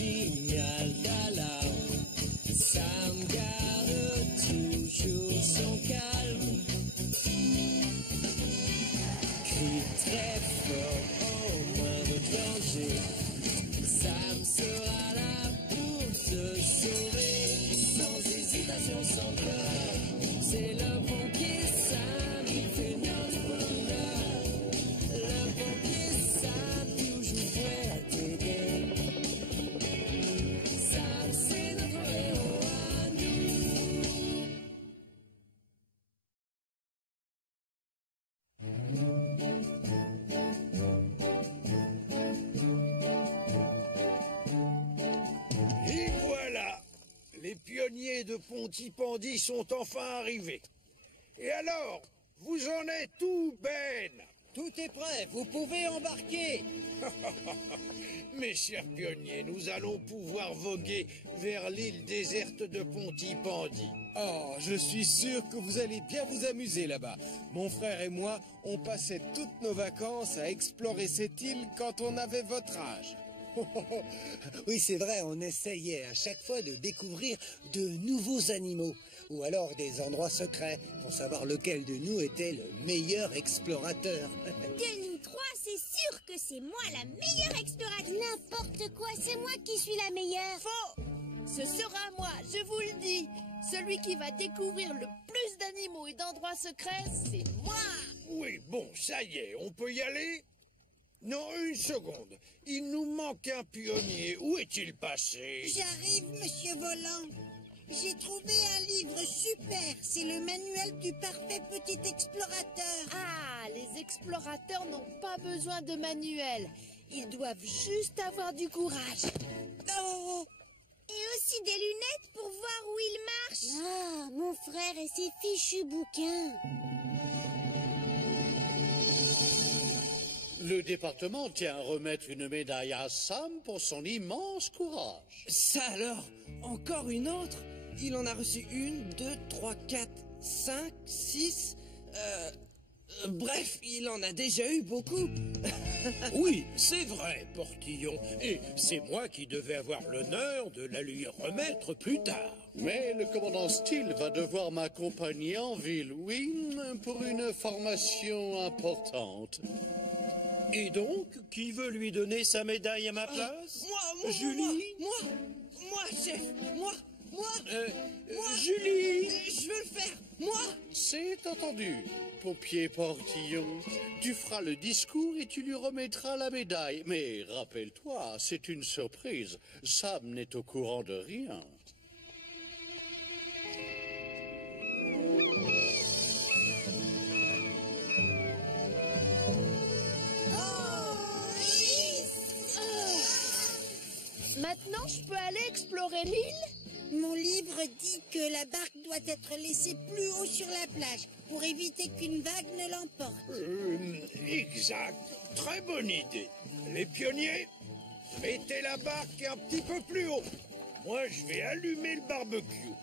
signal d'alarme. Sam garde toujours son calme. Crie très fort au moindre danger. Sam sera là pour te sauver. Sans hésitation, sans peur. C'est le pompier Sam, il fait notre bonheur. Le pompier Sam, toujours prêt à t'aider. Sam, c'est notre héros à nous. Et voilà, les pionniers de Pontypandy sont enfin arrivés. Et alors, vous en êtes où, Ben? Tout est prêt, vous pouvez embarquer. Mes chers pionniers, nous allons pouvoir voguer vers l'île déserte de Pontypandy. Oh, je suis sûr que vous allez bien vous amuser là-bas. Mon frère et moi, on passait toutes nos vacances à explorer cette île quand on avait votre âge. Oui, c'est vrai, on essayait à chaque fois de découvrir de nouveaux animaux, ou alors des endroits secrets, pour savoir lequel de nous était le meilleur explorateur. De nous trois, c'est sûr que c'est moi la meilleure exploratrice. N'importe quoi, c'est moi qui suis la meilleure. Faux! Ce sera moi, je vous le dis. Celui qui va découvrir le plus d'animaux et d'endroits secrets, c'est moi. Oui, bon, ça y est, on peut y aller? Non, une seconde. Il nous manque un pionnier. Où est-il passé? J'arrive, monsieur Volant. J'ai trouvé un livre super. C'est le manuel du parfait petit explorateur. Ah, les explorateurs n'ont pas besoin de manuel. Ils doivent juste avoir du courage. Oh! Et aussi des lunettes pour voir où il marche. Ah, mon frère et ses fichus bouquins. Le département tient à remettre une médaille à Sam pour son immense courage. Ça alors, encore une autre? Il en a reçu 1, 2, 3, 4, 5, 6... bref, il en a déjà eu beaucoup. Oui, c'est vrai, Portillon. Et c'est moi qui devais avoir l'honneur de la lui remettre plus tard. Mais le commandant Steele va devoir m'accompagner en ville, oui, pour une formation importante. Et donc, qui veut lui donner sa médaille à ma place? Moi, Julie? Moi, chef, moi, Julie? je veux le faire, moi. C'est entendu, pompier Portillon. Tu feras le discours et tu lui remettras la médaille. Mais rappelle-toi, c'est une surprise. Sam n'est au courant de rien. Maintenant, je peux aller explorer l'île? Mon livre dit que la barque doit être laissée plus haut sur la plage pour éviter qu'une vague ne l'emporte. Exact. Très bonne idée. Les pionniers, mettez la barque un petit peu plus haut. Moi, je vais allumer le barbecue.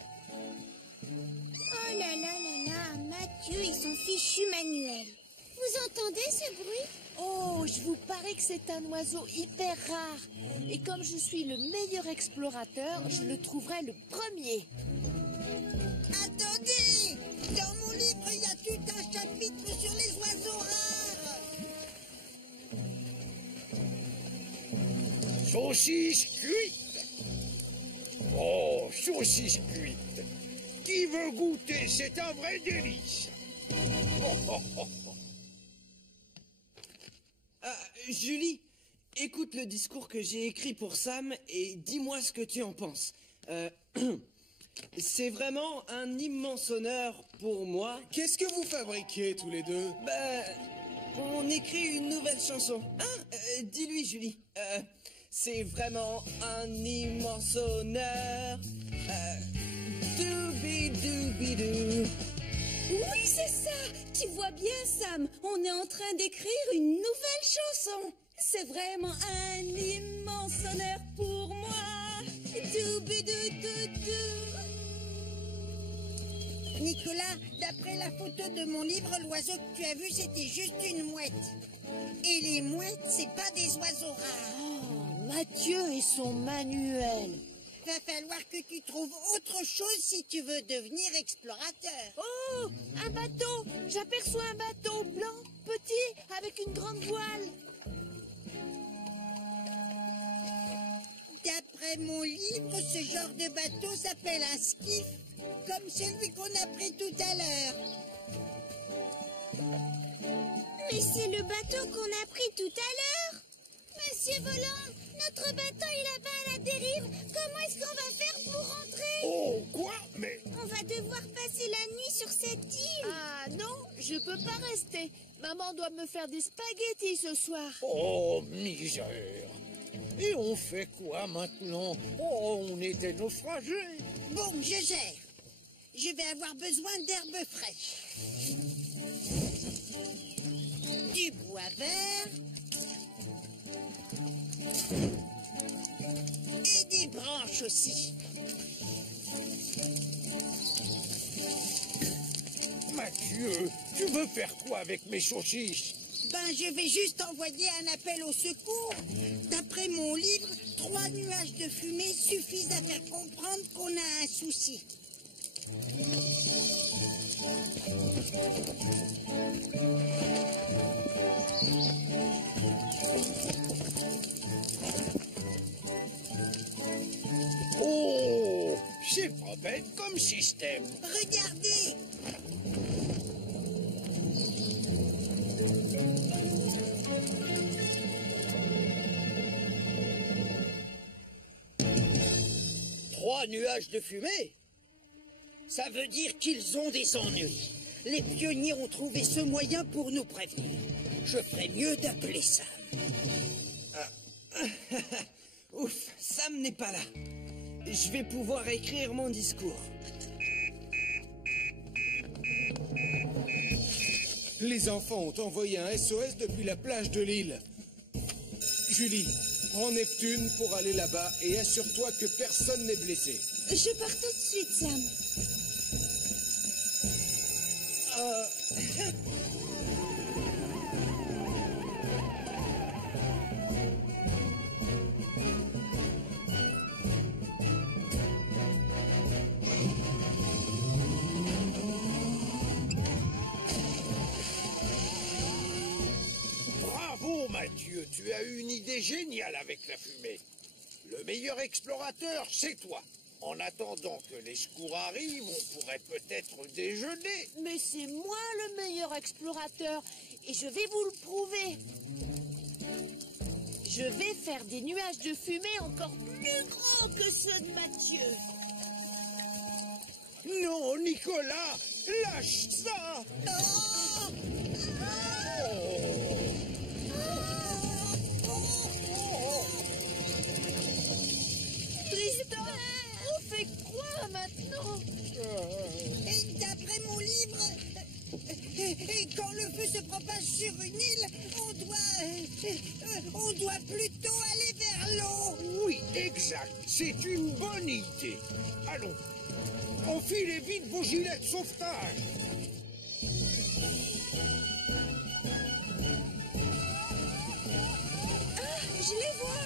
Oh là là là là, Mathieu et son fichu manuel. Vous entendez ce bruit? Oh, je vous parie que c'est un oiseau hyper rare. Et comme je suis le meilleur explorateur, je le trouverai le premier. Attendez! Dans mon livre, il y a tout un chapitre sur les oiseaux rares. Saucisse cuite. Oh, saucisse cuite. Qui veut goûter? C'est un vrai délice. Oh, oh, oh. Julie, écoute le discours que j'ai écrit pour Sam et dis-moi ce que tu en penses. C'est vraiment un immense honneur pour moi. Qu'est-ce que vous fabriquez tous les deux? On écrit une nouvelle chanson. Hein? Dis-lui, Julie. C'est vraiment un immense honneur. Doobie-doobie-doo. Oui, c'est ça. Tu vois bien, Sam, on est en train d'écrire une nouvelle chanson. C'est vraiment un immense honneur pour moi. Doobie-doo-doo-doo. Nicolas, d'après la photo de mon livre, l'oiseau que tu as vu, c'était juste une mouette. Et les mouettes, c'est pas des oiseaux rares. Oh, Mathieu et son manuel. Va falloir que tu trouves autre chose si tu veux devenir explorateur. Oh, un bateau! J'aperçois un bateau blanc, petit, avec une grande voile. D'après mon livre, ce genre de bateau s'appelle un skiff, comme celui qu'on a pris tout à l'heure. Mais c'est le bateau qu'on a pris tout à l'heure. Monsieur Volant, notre bateau est là-bas à la dérive. Comment est-ce qu'on va faire pour rentrer? Oh, quoi? Mais... On va devoir passer la nuit sur cette île. Ah non, je peux pas rester. Maman doit me faire des spaghettis ce soir. Oh, misère! Et on fait quoi maintenant? Oh, on était naufragés. Bon, je gère. Je vais avoir besoin d'herbes fraîches. Du bois vert. Et des branches aussi. Mathieu, tu veux faire quoi avec mes saucisses? Ben, je vais juste envoyer un appel au secours. D'après mon livre, 3 nuages de fumée suffisent à faire comprendre qu'on a un souci. Oh, c'est pas bête comme système. Regardez! Trois nuages de fumée? Ça veut dire qu'ils ont des ennuis. Les pionniers ont trouvé ce moyen pour nous prévenir. Je ferais mieux d'appeler Sam. Ouf, Sam n'est pas là. Je vais pouvoir écrire mon discours. Les enfants ont envoyé un SOS depuis la plage de l'île. Julie, prends Neptune pour aller là-bas et assure-toi que personne n'est blessé. Je pars tout de suite, Sam. Bravo, Mathieu, tu as eu une idée géniale avec la fumée. Le meilleur explorateur, c'est toi. En attendant que les secours arrivent, on pourrait peut-être déjeuner. Mais c'est moi le meilleur explorateur et je vais vous le prouver. Je vais faire des nuages de fumée encore plus grands que ceux de Mathieu. Non, Nicolas, lâche ça. Tristan, on fait quoi maintenant? Et d'après mon livre, quand le feu se propage sur une île, on doit plutôt aller vers l'eau. Oui, exact. C'est une bonne idée. Allons, enfilez vite vos gilets de sauvetage. Je les vois.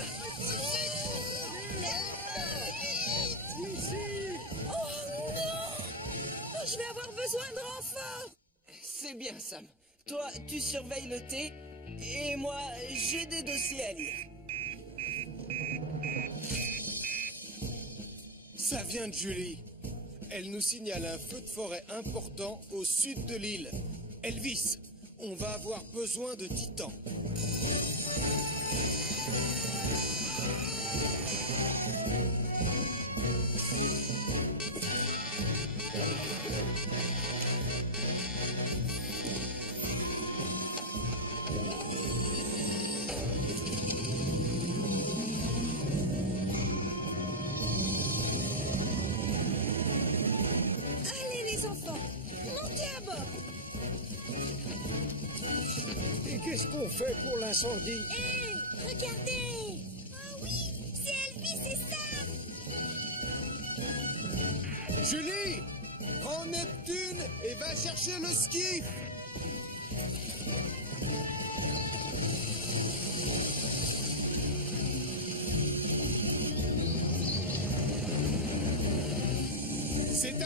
Oh non! Oh, je vais avoir besoin de renfort. C'est bien, Sam. Toi, tu surveilles le thé, et moi, j'ai des dossiers à lire. Ça vient de Julie. Elle nous signale un feu de forêt important au sud de l'île. Elvis, on va avoir besoin de titans. Allez les enfants, montez à bord. Et qu'est-ce qu'on fait pour l'incendie? Hé, regardez. Oh oui, c'est Elvis et Sam. Julie, prends Neptune et va chercher le skiff.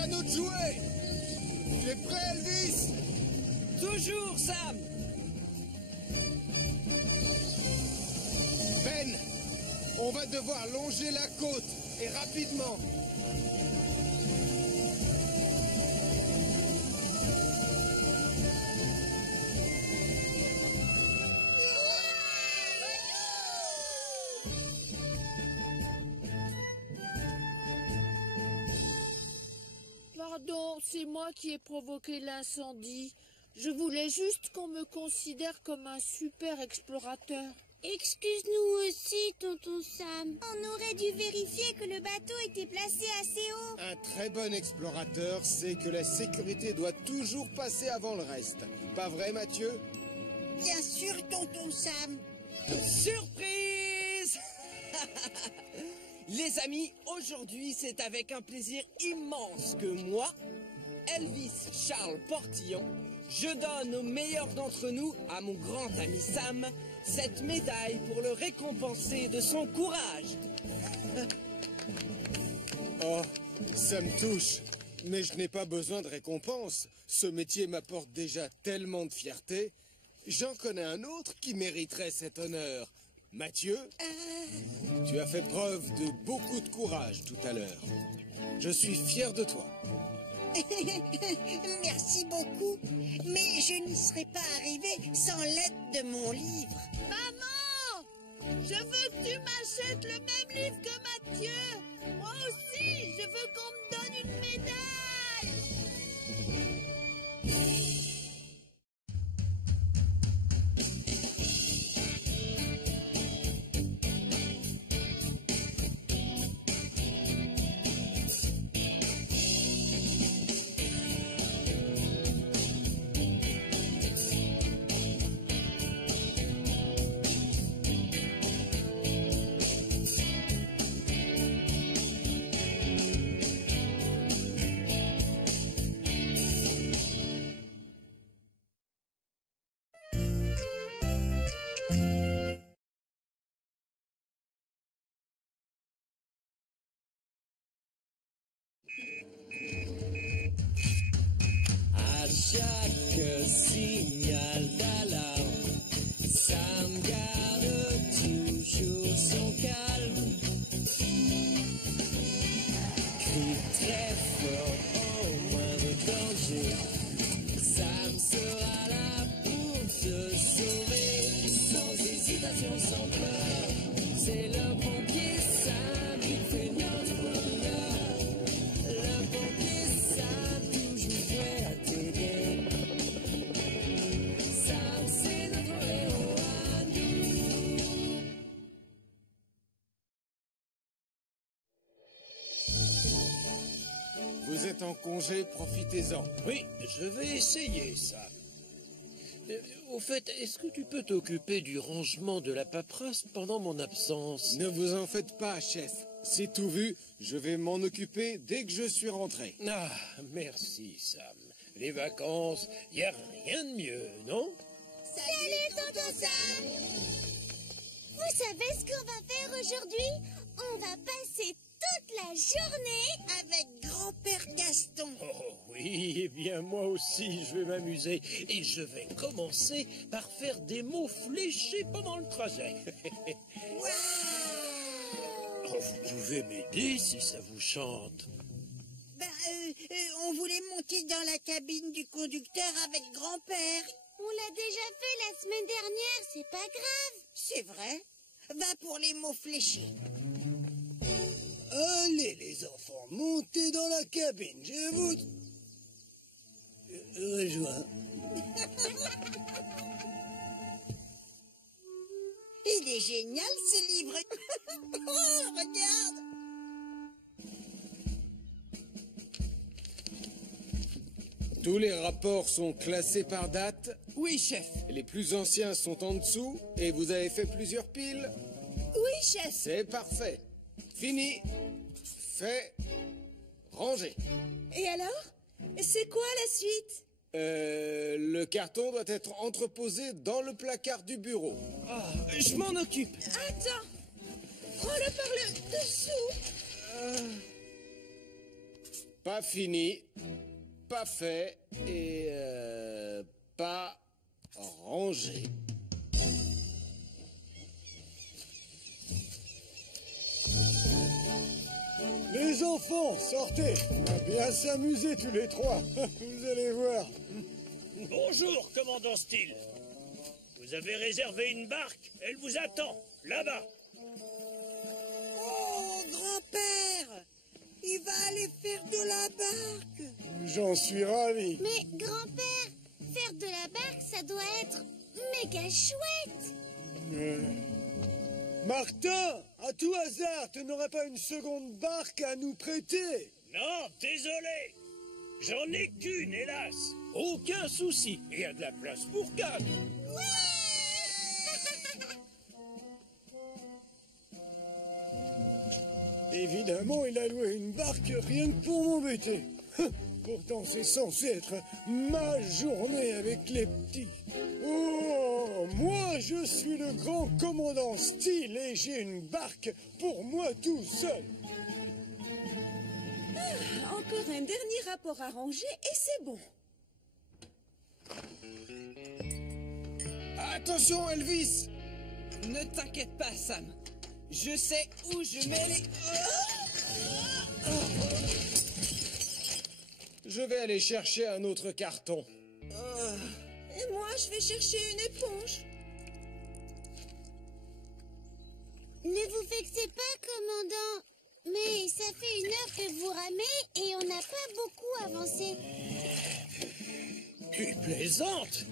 à nous de jouer. Tu es prêt, Elvis? Toujours, Sam. Ben, on va devoir longer la côte, et rapidement. Pardon, c'est moi qui ai provoqué l'incendie. Je voulais juste qu'on me considère comme un super explorateur. Excuse-nous aussi, tonton Sam. On aurait dû vérifier que le bateau était placé assez haut. Un très bon explorateur sait que la sécurité doit toujours passer avant le reste. Pas vrai, Mathieu? Bien sûr, tonton Sam. Surprise! Les amis, aujourd'hui, c'est avec un plaisir immense que moi, Elvis Charles Portillon, je donne au meilleur d'entre nous, à mon grand ami Sam, cette médaille pour le récompenser de son courage. Oh, ça me touche. Mais je n'ai pas besoin de récompense. Ce métier m'apporte déjà tellement de fierté. J'en connais un autre qui mériterait cet honneur. Mathieu, tu as fait preuve de beaucoup de courage tout à l'heure. Je suis fier de toi. Merci beaucoup, mais je n'y serais pas arrivé sans l'aide de mon livre. Maman! Je veux que tu m'achètes le même livre que Mathieu. Moi aussi, je veux qu'on me donne une médaille. À chaque signal d'alarme, Sam garde toujours son calme. Crie très fort au moindre danger. Sam sera là pour te sauver, sans hésitation, sans peur. C'est le pompier Sam, il fait notre bonheur. Le pompier Sam, toujours prêt à t'aider. Sam, c'est notre héros à nous. Vous êtes en congé, profitez-en. Oui, je vais essayer, Sam. Au fait, est-ce que tu peux t'occuper du rangement de la paperasse pendant mon absence? Ne vous en faites pas, chef. C'est tout vu, je vais m'en occuper dès que je suis rentré. Ah, merci, Sam. Les vacances, y a rien de mieux, non? Salut, tonton Sam. Vous savez ce qu'on va faire aujourd'hui? On va passer toute la journée Avec grand-père Gaston. Oh oui, eh bien moi aussi je vais m'amuser et je vais commencer par faire des mots fléchés pendant le trajet. Oh, vous pouvez m'aider si ça vous chante. On voulait monter dans la cabine du conducteur avec grand-père. On l'a déjà fait la semaine dernière, c'est pas grave. C'est vrai. Va pour les mots fléchés. Allez les enfants, montez dans la cabine, je vous rejoins. Il est génial ce livre. Oh, regarde. Tous les rapports sont classés par date. Oui, chef. Les plus anciens sont en dessous et vous avez fait plusieurs piles. Oui, chef. C'est parfait. Fini. Fait. Rangé. Et alors? C'est quoi la suite? Le carton doit être entreposé dans le placard du bureau. Ah, je m'en occupe. Attends. Prends-le par le dessous. Pas fini, pas fait et pas rangé. Les enfants, sortez. On va bien s'amuser tous les trois. Vous allez voir. Bonjour, commandant Steele. Vous avez réservé une barque, elle vous attend, là-bas. Oh, grand-père! Il va aller faire de la barque! J'en suis ravi. Mais grand-père, faire de la barque, ça doit être méga chouette! Martin, à tout hasard, tu n'aurais pas une seconde barque à nous prêter? Non, désolé. J'en ai qu'une, hélas. Aucun souci. Il y a de la place pour 4. Évidemment, il a loué une barque rien que pour m'embêter. Pourtant, c'est censé être ma journée avec les petits. Oh, moi, je suis le grand commandant Steele et j'ai une barque pour moi tout seul. Ah, encore un dernier rapport à ranger et c'est bon. Attention, Elvis! Ne t'inquiète pas, Sam. Je sais où je mets les... Je vais aller chercher un autre carton. Et moi, je vais chercher une éponge. Ne vous vexez pas, commandant. Mais ça fait 1 heure que vous ramez et on n'a pas beaucoup avancé. Tu plaisantes?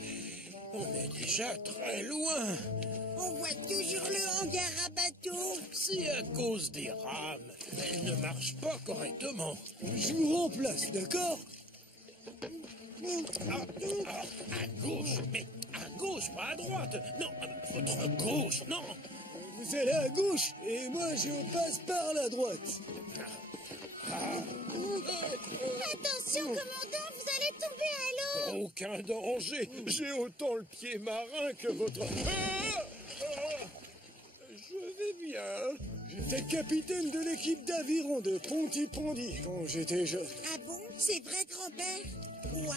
On est déjà très loin. On voit toujours le hangar à bateau. C'est à cause des rames. Elles ne marchent pas correctement. Je vous remplace, d'accord? À gauche, mais à gauche, pas à droite. Non, votre gauche, non. Vous allez à gauche et moi je passe par la droite. Attention, commandant, vous allez tomber à l'eau. Aucun danger. J'ai autant le pied marin que votre... Je vais bien. J'étais capitaine de l'équipe d'aviron de Pontypandy quand j'étais jeune. Ah bon? C'est vrai, grand-père? Waouh!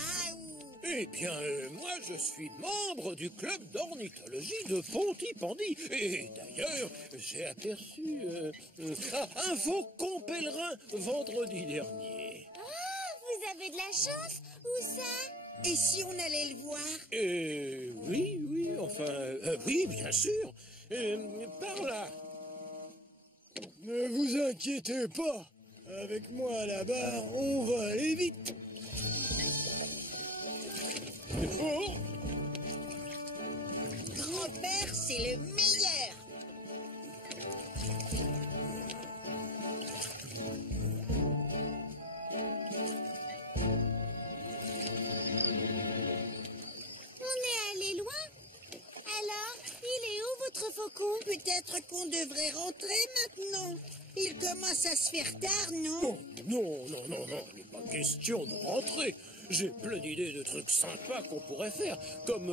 Eh bien, moi, je suis membre du club d'ornithologie de Pontypandy. Et d'ailleurs, j'ai aperçu un faucon pèlerin vendredi dernier. Ah, vous avez de la chance. Où ça? Et si on allait le voir? Oui, enfin, oui, bien sûr. Par là. Ne vous inquiétez pas. Avec moi à la barre, on va aller vite. Oh! Grand-père, c'est le meilleur. On est allé loin. Alors, il est où votre faucon? Peut-être qu'on devrait rentrer maintenant. Il commence à se faire tard, non? Non, il n'est pas question de rentrer. J'ai plein d'idées de trucs sympas qu'on pourrait faire, comme...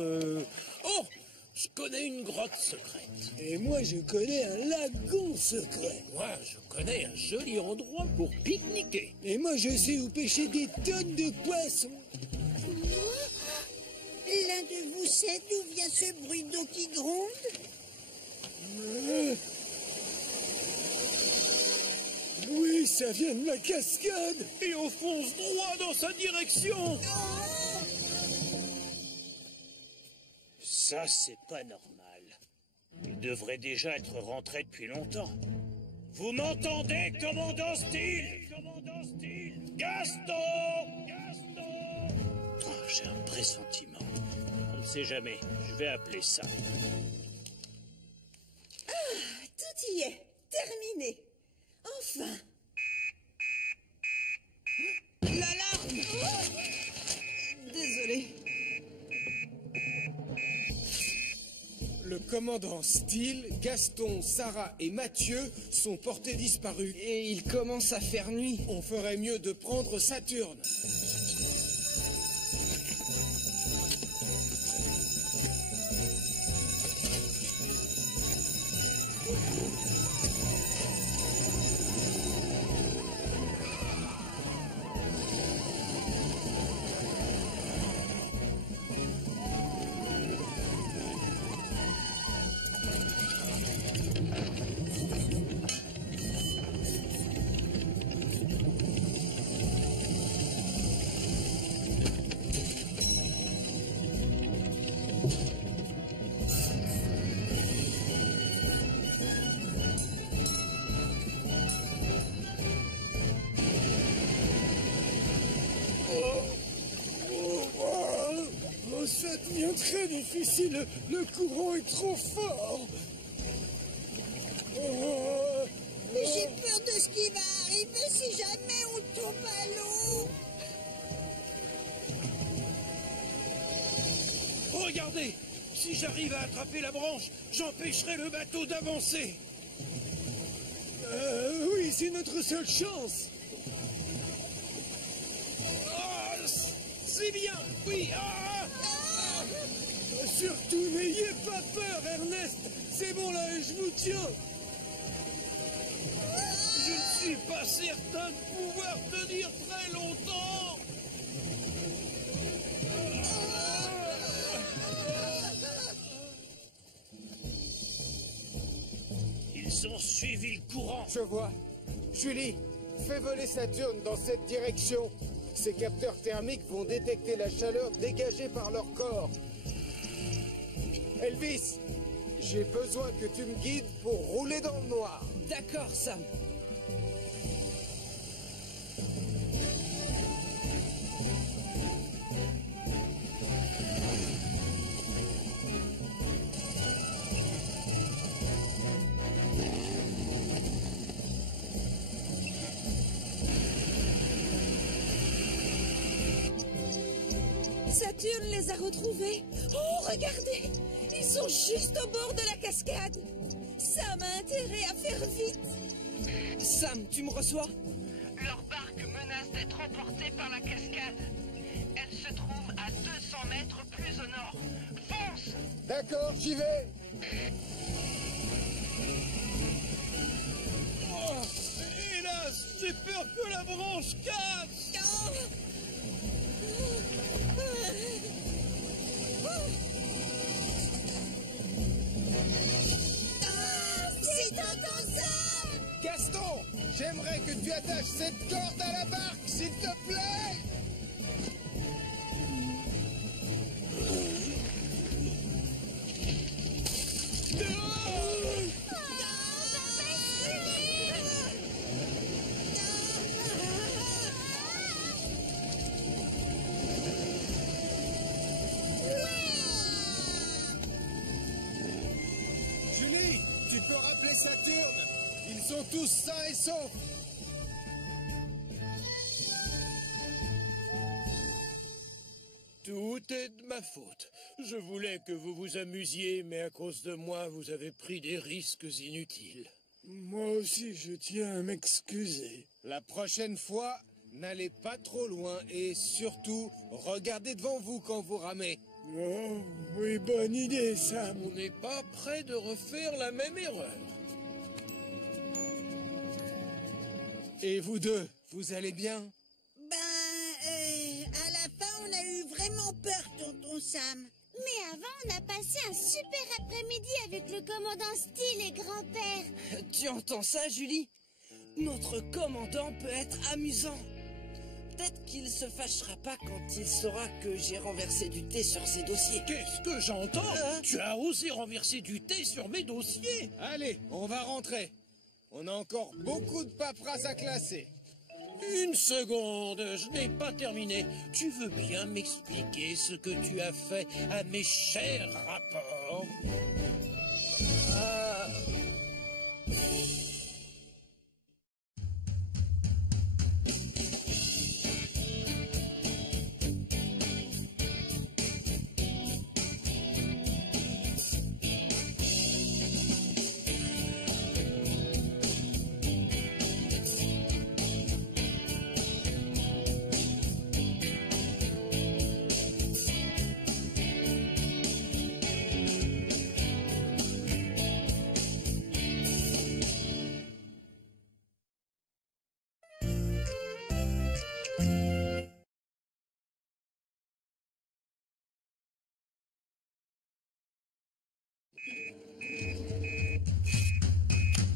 Oh, je connais une grotte secrète. Et moi, je connais un lagon secret. Moi, je connais un joli endroit pour pique-niquer. Et moi, je sais où pêcher des tonnes de poissons. L'un de vous sait d'où vient ce bruit d'eau qui gronde? Oui, ça vient de la cascade. Et on fonce droit dans sa direction. Ça, c'est pas normal. Il devrait déjà être rentré depuis longtemps. Vous m'entendez, commandant Steele? Gaston! Oh, j'ai un pressentiment. On ne sait jamais. Je vais appeler ça. Tout y est. Terminé. Enfin. L'alarme! Désolé. Le commandant Steele, Gaston, Sarah et Mathieu sont portés disparus. Et il commence à faire nuit. On ferait mieux de prendre Saturne. devient très difficile. Le courant est trop fort. J'ai peur de ce qui va arriver si jamais on tombe à l'eau. Regardez! Si j'arrive à attraper la branche, j'empêcherai le bateau d'avancer. Oui, c'est notre seule chance. Oh, c'est bien! Oui! Ah! Surtout, n'ayez pas peur, Ernest. C'est bon là, je vous tiens. Je ne suis pas certain de pouvoir tenir très longtemps. Ils ont suivi le courant. Je vois. Julie, fais voler Saturne dans cette direction. Ces capteurs thermiques vont détecter la chaleur dégagée par leur corps. Elvis, j'ai besoin que tu me guides pour rouler dans le noir. D'accord, Sam. Saturne les a retrouvés. Oh, regardez! Ils sont juste au bord de la cascade. Sam a intérêt à faire vite. Sam, tu me reçois? Leur barque menace d'être emportée par la cascade. Elle se trouve à 200 mètres plus au nord. Fonce! D'accord, j'y vais. Oh, hélas, j'ai peur que la branche casse. C'est tonton Sam! Gaston, j'aimerais que tu attaches cette corde à la barque, s'il te plaît. Julie, tu peux rappeler Saturne. Ils sont tous sains et saufs. Tout est de ma faute. Je voulais que vous vous amusiez, mais à cause de moi, vous avez pris des risques inutiles. Moi aussi, je tiens à m'excuser. La prochaine fois, n'allez pas trop loin et surtout, regardez devant vous quand vous ramez. Oh, oui, bonne idée, Sam. On n'est pas prêt de refaire la même erreur. Et vous deux, vous allez bien? À la fin, on a eu vraiment peur, tonton Sam. Mais avant, on a passé un super après-midi avec le commandant Steele et grand-père. Tu entends ça, Julie? Notre commandant peut être amusant. Peut-être qu'il se fâchera pas quand il saura que j'ai renversé du thé sur ses dossiers. Qu'est-ce que j'entends? Tu as osé renverser du thé sur mes dossiers? Allez, on va rentrer. On a encore beaucoup de paperasse à classer. Une seconde, je n'ai pas terminé. Tu veux bien m'expliquer ce que tu as fait à mes chers rapports?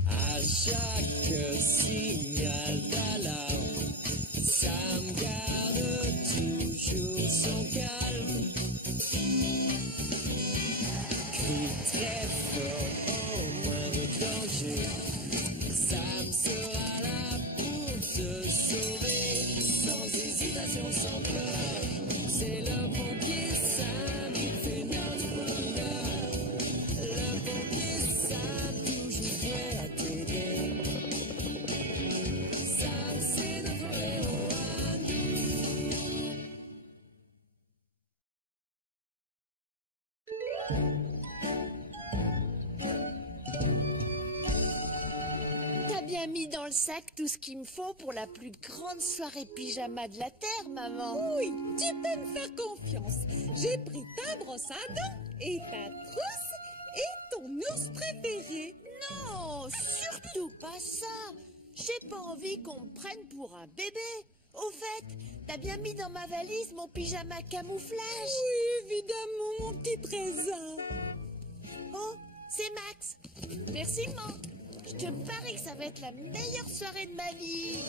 À chaque signal d'alarme, Sam garde toujours son calme. Crie très fort au moindre danger. Sam sera là pour te sauver, sans hésitation, sans peur. C'est le pompier Sam, il bien mis dans le sac tout ce qu'il me faut pour la plus grande soirée pyjama de la Terre, maman. Oui, tu peux me faire confiance. J'ai pris ta brosse à dents et ta trousse et ton ours préféré. Non, surtout pas ça. J'ai pas envie qu'on me prenne pour un bébé. Au fait, t'as bien mis dans ma valise mon pyjama camouflage? Oui, évidemment, mon petit trésor. Oh, c'est Max. Merci, maman. Je te parie que ça va être la meilleure soirée de ma vie.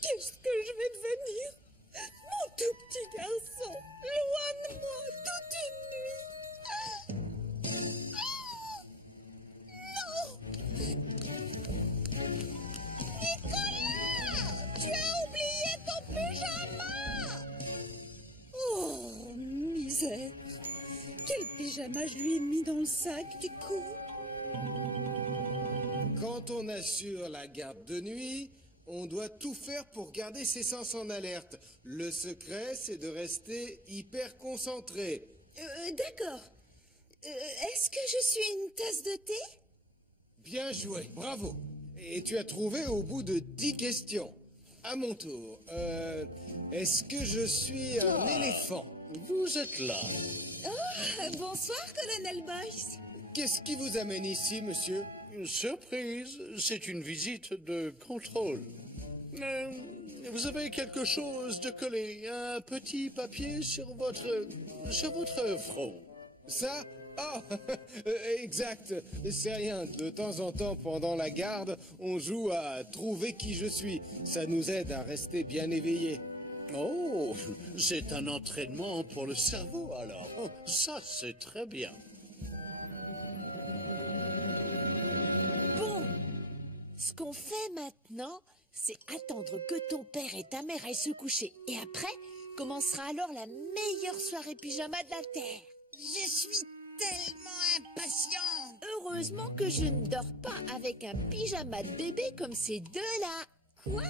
Qu'est-ce que je vais devenir? Mon tout petit garçon, loin de moi toute une nuit. Nicolas, tu as oublié ton pyjama. Oh, misère. Quel pyjama je lui ai mis dans le sac, du coup? Quand on assure la garde de nuit, on doit tout faire pour garder ses sens en alerte. Le secret, c'est de rester hyper concentré. D'accord. Est-ce que je suis une tasse de thé? Bien joué, bravo. Et tu as trouvé au bout de 10 questions. À mon tour. Est-ce que je suis un éléphant? Vous êtes là. Oh, bonsoir, colonel Boyce. Qu'est-ce qui vous amène ici, monsieur? Une surprise, c'est une visite de contrôle. Vous avez quelque chose de collé, un petit papier sur votre front. Ça? Ah, exact. C'est rien. De temps en temps, pendant la garde, on joue à trouver qui je suis. Ça nous aide à rester bien éveillés. Oh, c'est un entraînement pour le cerveau alors. Oh, ça, c'est très bien. Bon, ce qu'on fait maintenant, c'est attendre que ton père et ta mère aillent se coucher. Et après, commencera alors la meilleure soirée pyjama de la Terre. Je suis tellement impatiente. Heureusement que je ne dors pas avec un pyjama de bébé comme ces deux-là. Quoi?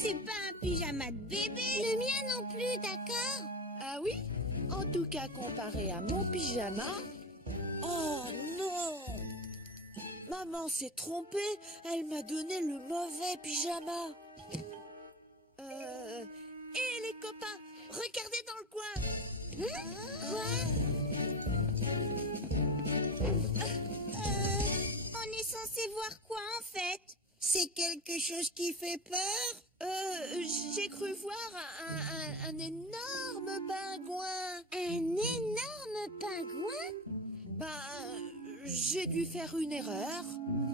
C'est pas un pyjama de bébé. Le mien non plus, d'accord? Ah oui? En tout cas, comparé à mon pyjama... Oh non! Maman s'est trompée. Elle m'a donné le mauvais pyjama. Hé les copains, regardez dans le coin. On est censé voir quoi en fait? C'est quelque chose qui fait peur? J'ai cru voir un énorme pingouin. Un énorme pingouin? J'ai dû faire une erreur.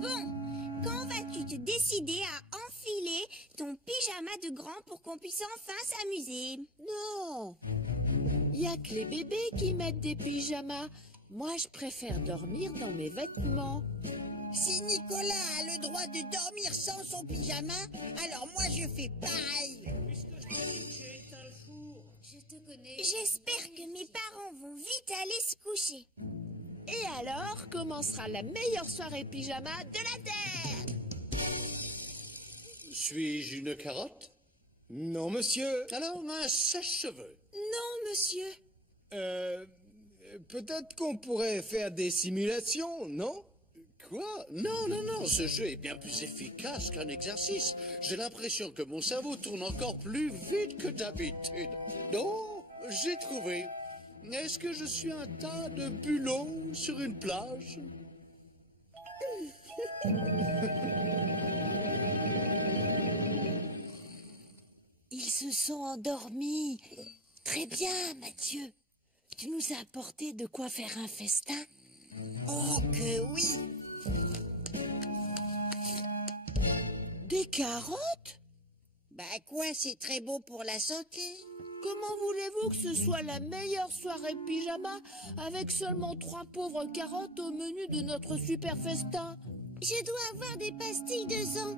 Bon, quand vas-tu te décider à enfiler ton pyjama de grand pour qu'on puisse enfin s'amuser? Non, il n'y a que les bébés qui mettent des pyjamas. Moi, je préfère dormir dans mes vêtements. Si Nicolas a le droit de dormir sans son pyjama, alors moi je fais pareil. Je te connais. J'espère que mes parents vont vite aller se coucher. Et alors commencera la meilleure soirée pyjama de la Terre. Suis-je une carotte? Non, monsieur. Alors un sèche-cheveux? Non, monsieur. Peut-être qu'on pourrait faire des simulations, non? Quoi? Non, ce jeu est bien plus efficace qu'un exercice. J'ai l'impression que mon cerveau tourne encore plus vite que d'habitude. Non, j'ai trouvé. Est-ce que je suis un tas de bulots sur une plage? Ils se sont endormis. Très bien, Mathieu. Tu nous as apporté de quoi faire un festin? Oh que oui! Des carottes? Bah quoi, c'est très beau pour la santé. Comment voulez-vous que ce soit la meilleure soirée pyjama avec seulement 3 pauvres carottes au menu de notre super festin? Je dois avoir des pastilles de sang.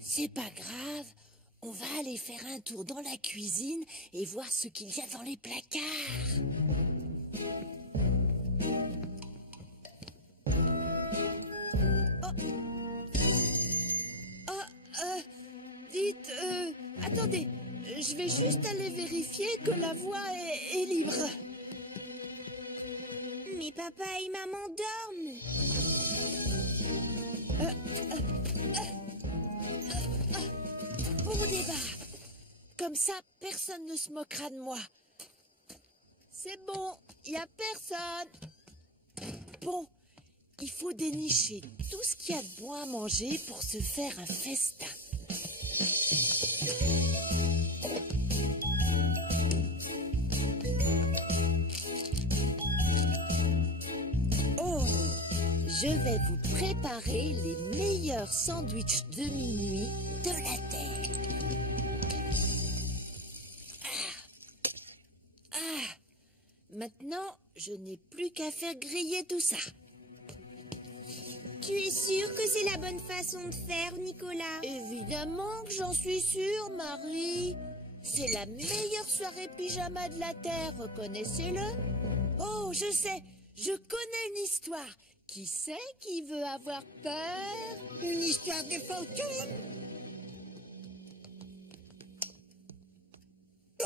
C'est pas grave. On va aller faire un tour dans la cuisine et voir ce qu'il y a dans les placards. Dites, attendez, je vais juste aller vérifier que la voie est libre. Mais papa et maman dorment. Bon débat. Comme ça, personne ne se moquera de moi. C'est bon, il n'y a personne. Bon, il faut dénicher tout ce qu'il y a de bon à manger pour se faire un festin. Oh, je vais vous préparer les meilleurs sandwichs de minuit de la Terre. Maintenant, je n'ai plus qu'à faire griller tout ça. Tu es sûr que c'est la bonne façon de faire, Nicolas? Évidemment que j'en suis sûre, Marie. C'est la meilleure soirée pyjama de la Terre, reconnaissez-le. Oh, je sais, je connais une histoire. Qui c'est qui veut avoir peur? Une histoire de fantôme?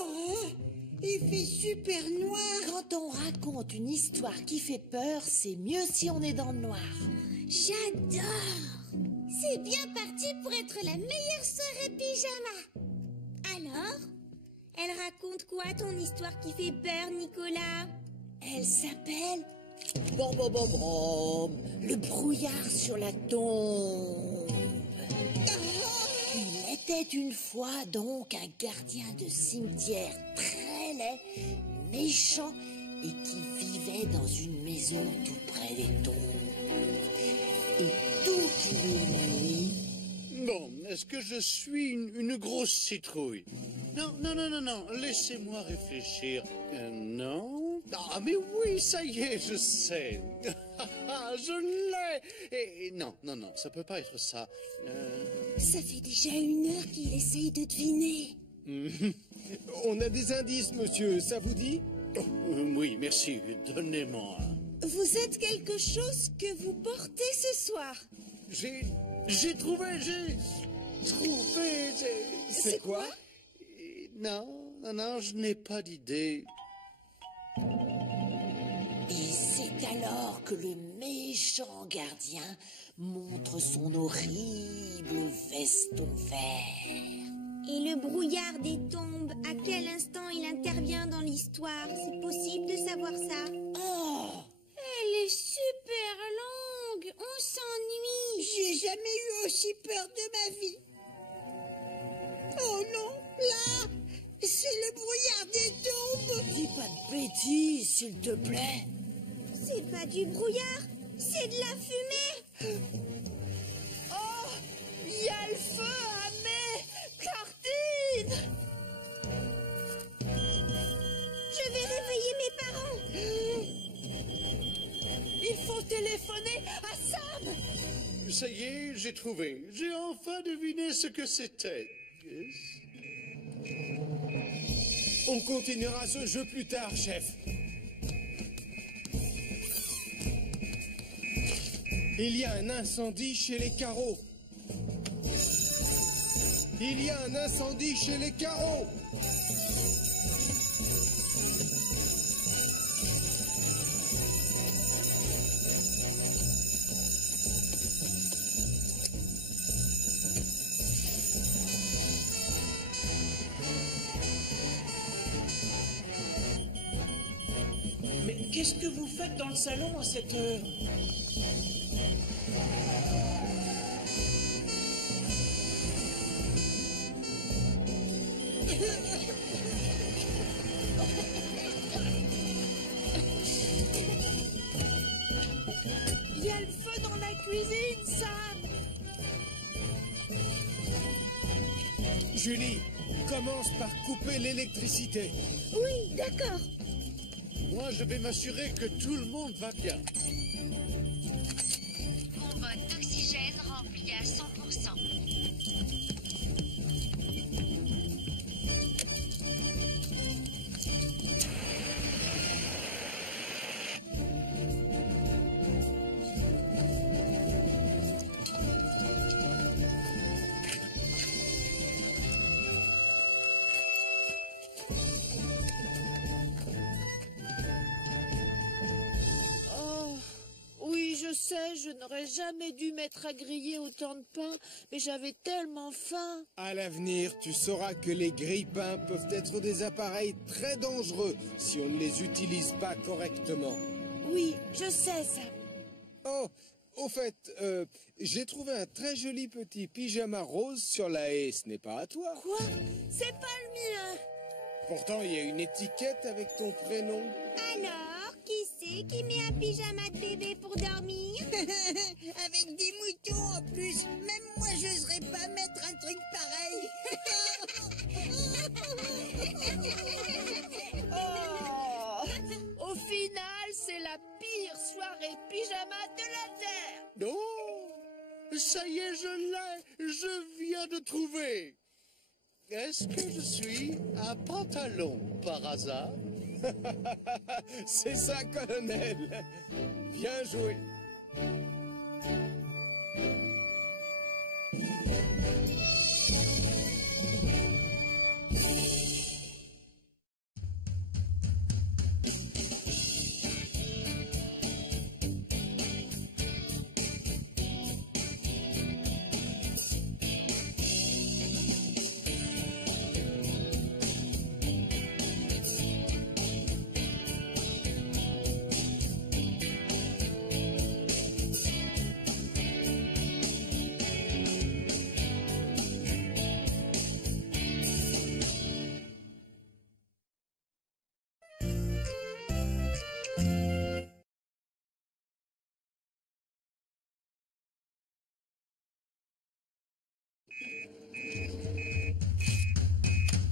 Oh, il fait super noir. Quand on raconte une histoire qui fait peur, c'est mieux si on est dans le noir. J'adore! C'est bien parti pour être la meilleure soirée pyjama. Alors, elle raconte quoi ton histoire qui fait peur, Nicolas? Elle s'appelle... Bom, bom, bom, bom, le brouillard sur la tombe. Il était une fois donc un gardien de cimetière très laid, méchant et qui vivait dans une maison tout près des tombes. Et toutes les nuits... Bon, est-ce que je suis une grosse citrouille? Non, non, non, non, non, laissez-moi réfléchir. Non? Ah, mais oui, ça y est, je sais. Je l'ai. Et non, non, non, ça peut pas être ça. Ça fait déjà 1 heure qu'il essaye de deviner. On a des indices, monsieur, ça vous dit? Oui, merci, donnez-moi un. Vous êtes quelque chose que vous portez ce soir. J'ai trouvé. C'est quoi? Non, non, non, je n'ai pas d'idée. Et c'est alors que le méchant gardien montre son horrible veston vert. Et le brouillard des tombes, à quel instant il intervient dans l'histoire? C'est possible de savoir ça? Oh! Elle est super longue, on s'ennuie. J'ai jamais eu aussi peur de ma vie. Oh non, là, c'est le brouillard des tombes. Dis pas de bêtises, s'il te plaît. C'est pas du brouillard, c'est de la fumée. Oh, il y a le feu à mes tartines. Je vais réveiller mes parents. Il faut téléphoner à Sam. Ça y est, j'ai trouvé. J'ai enfin deviné ce que c'était. On continuera ce jeu plus tard, chef. Il y a un incendie chez les carreaux. Il y a un incendie chez les carreaux. Mais qu'est-ce que vous faites dans le salon à cette heure? Il y a le feu dans la cuisine, Sam. Julie, commence par couper l'électricité. Oui, d'accord. Moi, je vais m'assurer que tout le monde va bien. Bonbonne d'oxygène remplie à 100%. Oh, sais, je n'aurais jamais dû m'être à griller autant de pain, mais j'avais tellement faim. À l'avenir, tu sauras que les grille-pains peuvent être des appareils très dangereux si on ne les utilise pas correctement. Oui, je sais ça. Oh, au fait, j'ai trouvé un très joli petit pyjama rose sur la haie. Ce n'est pas à toi. Quoi? C'est pas le mien. Pourtant, il y a une étiquette avec ton prénom. Alors, qui c'est qui met un pyjama de bébé pour dormir? Avec des moutons en plus. Même moi, j'oserais pas mettre un truc pareil. Oh! Au final, c'est la pire soirée pyjama de la Terre. Non, ça y est, je viens de trouver. Est-ce que je suis un pantalon par hasard? C'est ça, colonel. Bien joué.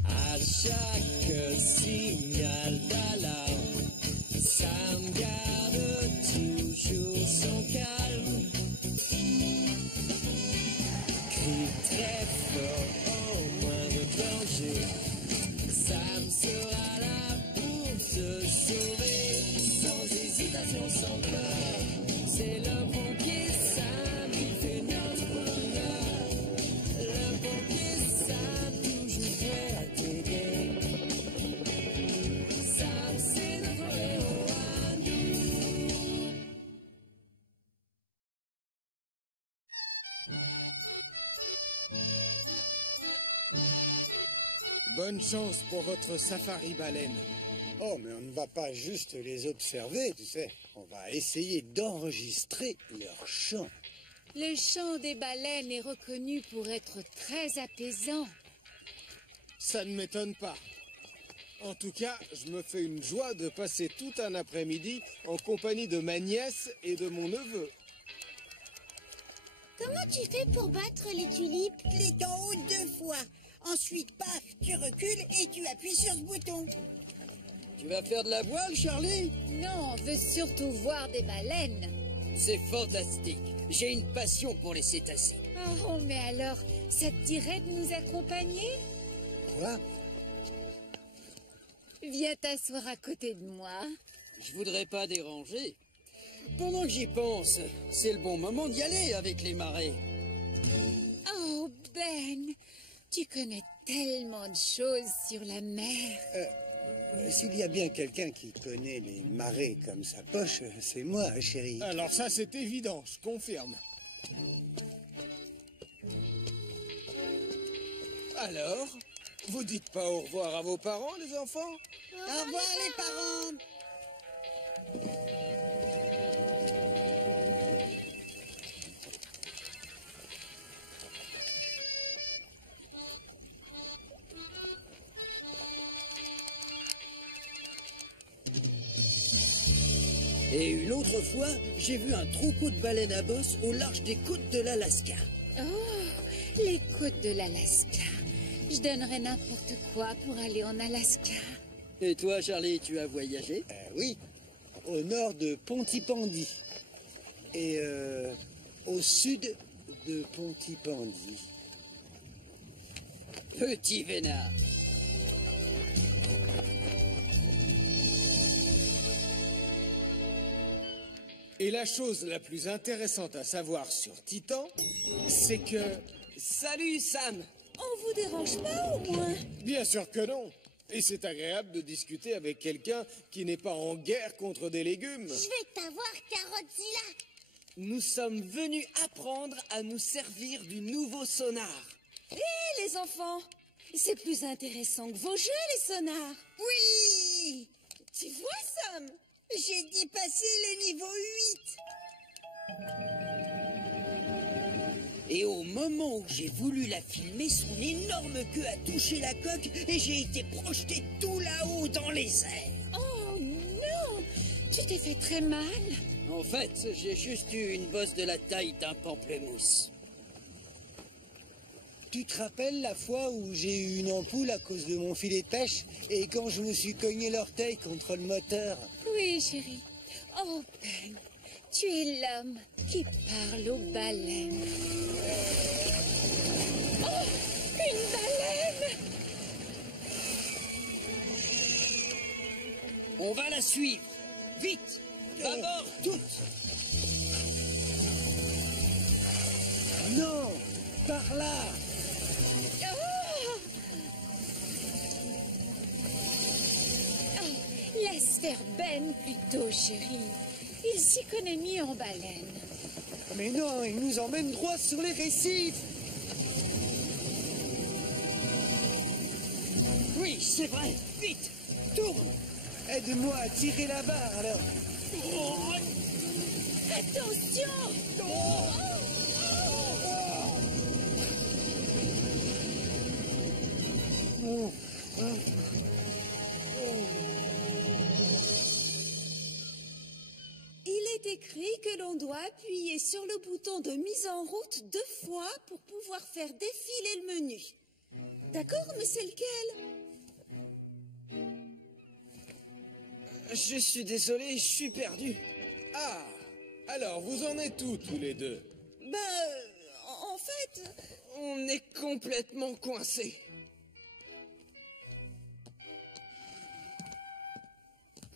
À chaque signal d'alarme, Sam garde toujours son calme. Crie très fort au moindre danger. Sam sera là pour te sauver, sans hésitation, sans peur. C'est le pompier Sam, il fait notre bonheur. Le pompier Sam, toujours prêt à t'aider. Sam, c'est notre héros à nous. Bonne chance pour votre safari baleine. Oh, mais on ne va pas juste les observer, tu sais. On va essayer d'enregistrer leur chant. Le chant des baleines est reconnu pour être très apaisant. Ça ne m'étonne pas. En tout cas, je me fais une joie de passer tout un après-midi en compagnie de ma nièce et de mon neveu. Comment tu fais pour battre les tulipes? Clique en haut 2 fois. Ensuite, paf, tu recules et tu appuies sur ce bouton. Tu vas faire de la voile, Charlie? Non, on veut surtout voir des baleines. C'est fantastique. J'ai une passion pour les cétacés. Oh, mais alors, ça te dirait de nous accompagner? Quoi? Viens t'asseoir à côté de moi. Je voudrais pas déranger. Pendant que j'y pense, c'est le bon moment d'y aller avec les marées. Oh, Ben, tu connais tellement de choses sur la mer. S'il y a bien quelqu'un qui connaît les marées comme sa poche, c'est moi, chérie. Alors ça, c'est évident, je confirme. Alors, vous dites pas au revoir à vos parents, les enfants? Au revoir, les parents. Et une autre fois, j'ai vu un troupeau de baleines à bosse au large des côtes de l'Alaska. Oh, les côtes de l'Alaska. Je donnerais n'importe quoi pour aller en Alaska. Et toi, Charlie, tu as voyagé? Oui, au nord de Pontypandy. Et au sud de Pontypandy. Petit vénard. Et la chose la plus intéressante à savoir sur Titan, c'est que... Salut, Sam! On vous dérange pas au moins? Bien sûr que non. Et c'est agréable de discuter avec quelqu'un qui n'est pas en guerre contre des légumes. Je vais t'avoir, Carotzilla. Nous sommes venus apprendre à nous servir du nouveau sonar. Hé, les enfants, c'est plus intéressant que vos jeux, les sonars. Oui! Tu vois, Sam? J'ai dépassé le niveau 8. Et au moment où j'ai voulu la filmer, son énorme queue a touché la coque et j'ai été projeté tout là-haut dans les airs. Oh non! Tu t'es fait très mal. En fait, j'ai juste eu une bosse de la taille d'un pamplemousse. Tu te rappelles la fois où j'ai eu une ampoule à cause de mon filet de pêche et quand je me suis cogné l'orteil contre le moteur? Oui, chérie. Oh, Ben, tu es l'homme qui parle aux baleines. Oh, une baleine! On va la suivre. Vite! D'abord, toutes! Non! Par là! Laisse faire Ben plutôt, chérie. Il s'y connaît mieux en baleine. Mais non, il nous emmène droit sur les récifs! Oui, c'est vrai. Vite! Tourne! Aide-moi à tirer la barre, alors. Attention! Il est écrit que l'on doit appuyer sur le bouton de mise en route 2 fois pour pouvoir faire défiler le menu. D'accord, mais c'est lequel? Je suis désolé, je suis perdu. Ah, alors vous en êtes où tous les deux? En fait... On est complètement coincés.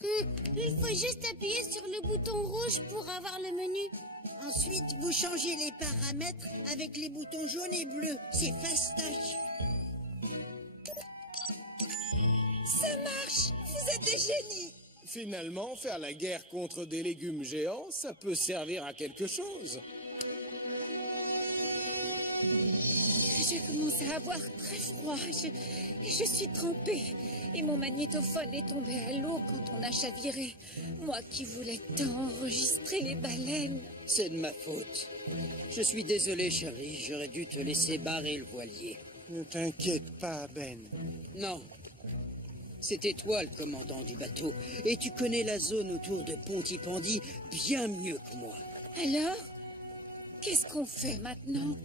Il faut juste appuyer sur le bouton rouge pour avoir le menu. Ensuite, vous changez les paramètres avec les boutons jaunes et bleus. C'est fastoche. Ça marche! Vous êtes des génies! Finalement, faire la guerre contre des légumes géants, ça peut servir à quelque chose. Je commence à avoir très froid. Je suis trempée. Et mon magnétophone est tombé à l'eau quand on a chaviré. Moi qui voulais tant enregistrer les baleines. C'est de ma faute. Je suis désolé, chérie. J'aurais dû te laisser barrer le voilier. Ne t'inquiète pas, Ben. Non. C'était toi le commandant du bateau. Et tu connais la zone autour de Pontypandy bien mieux que moi. Alors, qu'est-ce qu'on fait maintenant?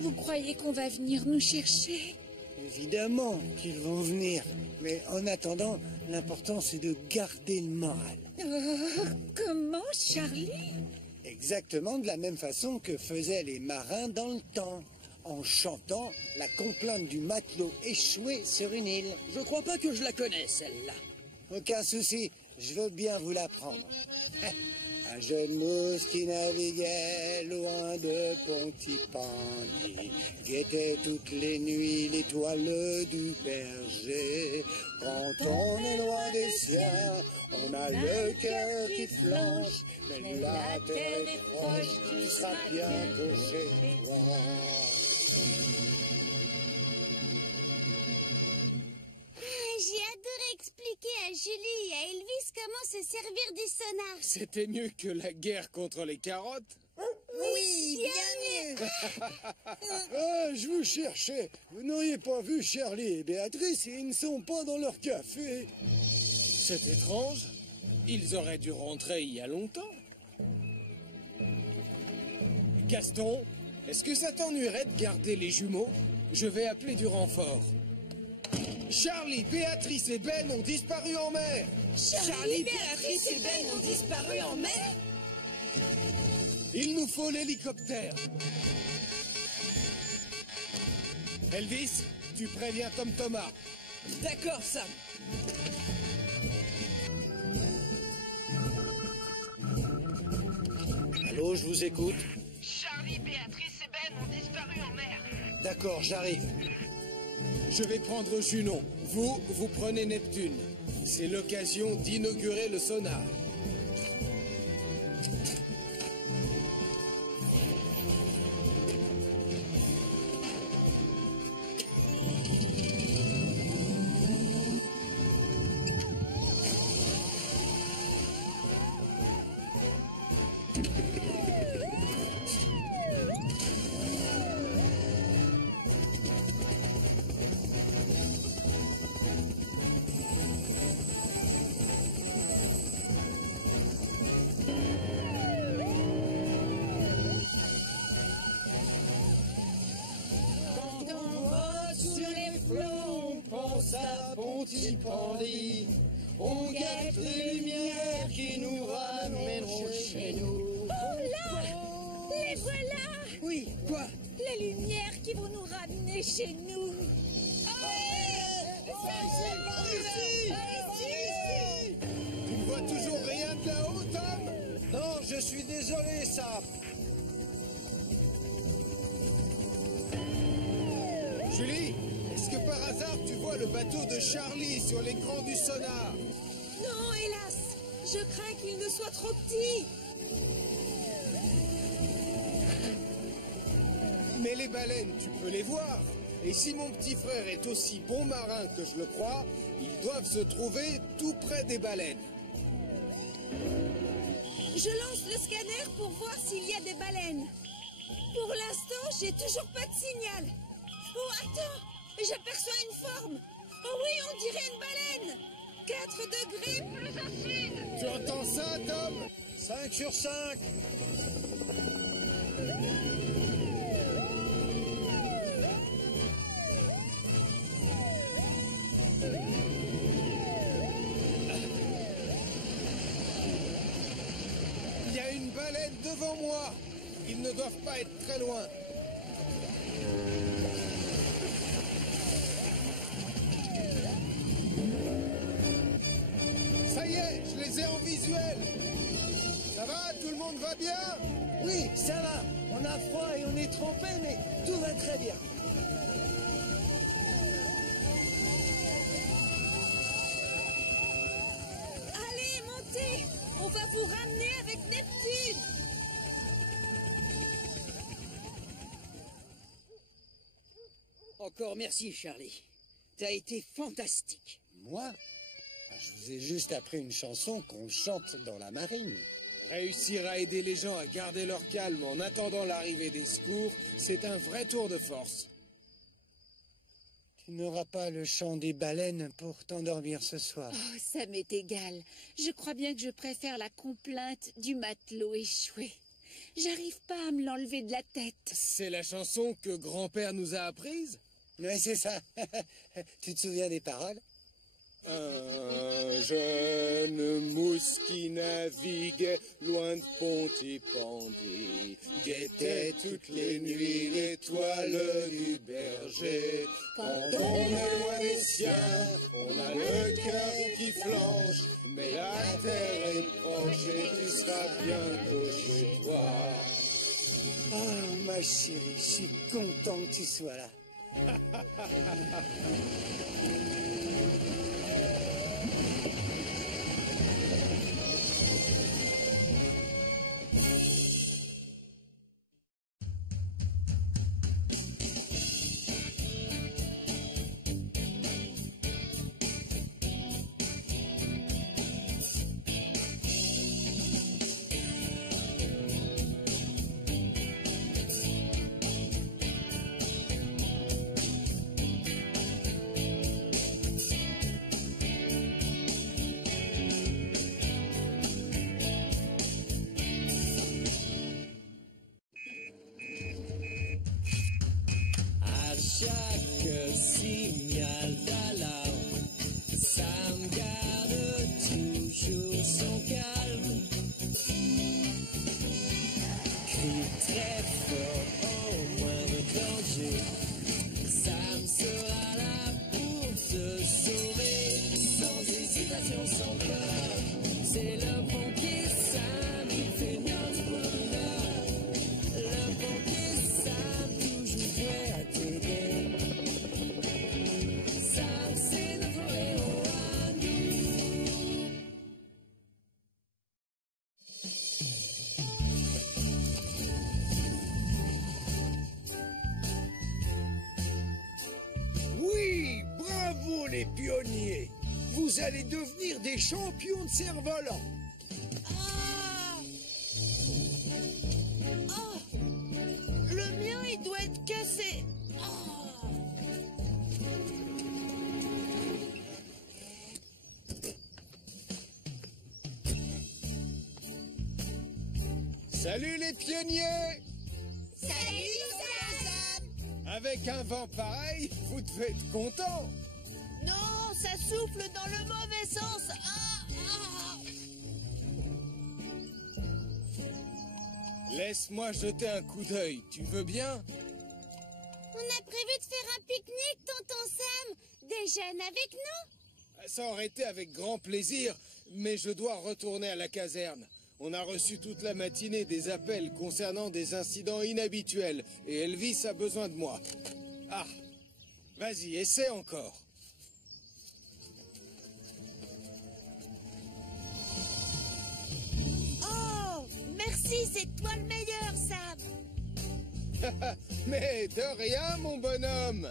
Vous croyez qu'on va venir nous chercher? Évidemment qu'ils vont venir. Mais en attendant, l'important c'est de garder le moral. Comment, Charlie? Exactement de la même façon que faisaient les marins dans le temps, en chantant la complainte du matelot échoué sur une île. Je crois pas que je la connais, celle-là. Aucun souci, je veux bien vous l'apprendre. Un jeune mousse qui naviguait loin de Pontypandy, guettait toutes les nuits l'étoile du berger. Quand on est loin des siens, on a le cœur qui flanche, mais la terre est proche, tu seras bientôt chez toi. J'ai adoré expliquer à Julie et à Elvis comment se servir du sonar. C'était mieux que la guerre contre les carottes? Oui, bien mieux. Ah, je vous cherchais. Vous n'auriez pas vu Charlie et Béatrice, ils ne sont pas dans leur café. C'est étrange. Ils auraient dû rentrer il y a longtemps. Gaston, est-ce que ça t'ennuierait de garder les jumeaux? Je vais appeler du renfort. Charlie, Béatrice et Ben ont disparu en mer. Charlie, Béatrice et Ben ont disparu en mer? Il nous faut l'hélicoptère. Elvis, tu préviens Tom Thomas. D'accord, Sam. Allô, je vous écoute. Charlie, Béatrice et Ben ont disparu en mer. D'accord, j'arrive. Je vais prendre Junon. Vous prenez Neptune. C'est l'occasion d'inaugurer le sonar. rentrer chez nous. Tu ne vois toujours rien de là-haut, Tom? Non, je suis désolé, Sam. Julie, est-ce que par hasard tu vois le bateau de Charlie sur l'écran du sonar? Non, hélas, je crains qu'il ne soit trop petit. Mais les baleines, tu peux les voir. Et si mon petit frère est aussi bon marin que je le crois, ils doivent se trouver tout près des baleines. Je lance le scanner pour voir s'il y a des baleines. Pour l'instant, j'ai toujours pas de signal. Oh, attends, j'aperçois une forme. Oh oui, on dirait une baleine. 4 degrés plus au sud. Tu entends ça, Tom? 5 sur 5. Il y a une baleine devant moi. Ils ne doivent pas être très loin. Ça y est, je les ai en visuel. Ça va? Tout le monde va bien? Oui, ça va. On a froid et on est trempé, mais tout va très bien. Allez, montez. On va vous ramener avec Neptune. Encore merci, Charlie. T'as été fantastique. Moi? Je vous ai juste appris une chanson qu'on chante dans la marine. Réussir à aider les gens à garder leur calme en attendant l'arrivée des secours, c'est un vrai tour de force. Tu n'auras pas le chant des baleines pour t'endormir ce soir. Oh, ça m'est égal. Je crois bien que je préfère la complainte du matelot échoué. J'arrive pas à me l'enlever de la tête. C'est la chanson que grand-père nous a apprise? Oui, c'est ça. Tu te souviens des paroles? Un jeune mousse qui naviguait loin de Pontypandy guettait toutes les nuits l'étoile du berger. Quand on est loin des siens, on a le cœur qui flanche, mais la terre est proche et tu seras bientôt chez toi. Oh, ma chérie, je suis content que tu sois là. Chaque signal d'alarme, Sam garde toujours son calme. Crie très fort au moindre danger, Sam sera là pour te sauver. Sans hésitation, sans peur, c'est le pompier Sam, il fait notre bonheur. Le pompier Sam, toujours prêt à t'aider. Oui, bravo les pionniers. Vous allez devenir des champions de cerf-volant. Oh, le mien, il doit être cassé. Oh. Salut les pionniers! Salut, Sam! Avec un vent pareil, vous devez être contents. Non, ça souffle dans le mauvais sens. Ah, ah. Laisse-moi jeter un coup d'œil, tu veux bien? On a prévu de faire un pique-nique, tonton Sam. Déjeune avec nous. Ça aurait été avec grand plaisir, mais je dois retourner à la caserne. On a reçu toute la matinée des appels concernant des incidents inhabituels, et Elvis a besoin de moi. Ah, vas-y, essaie encore. Oh, merci, c'est toi le meilleur, Sam. Mais de rien, mon bonhomme.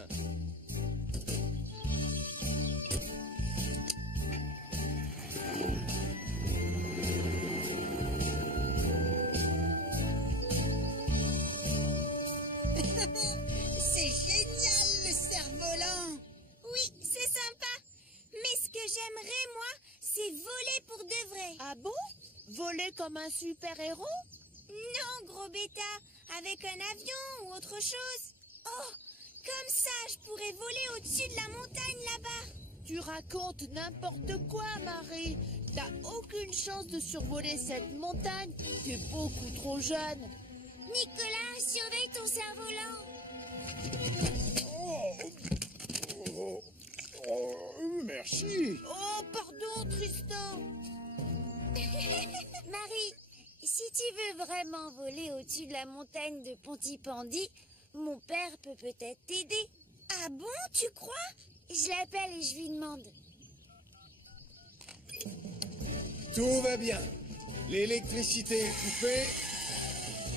C'est génial, le cerf-volant. Oui, c'est sympa. Mais ce que j'aimerais, moi, c'est voler pour de vrai. Ah bon? Voler comme un super-héros? Non, gros bêta, avec un avion ou autre chose. Oh, comme ça, je pourrais voler au-dessus de la montagne là-bas. Tu racontes n'importe quoi, Marie. T'as aucune chance de survoler cette montagne. T'es beaucoup trop jeune. Nicolas, surveille ton cerf-volant. Merci. Oh, pardon, Tristan. Marie, si tu veux vraiment voler au-dessus de la montagne de Pontypandy, mon père peut peut-être t'aider. Ah bon, tu crois? Je l'appelle et je lui demande. Tout va bien. L'électricité est coupée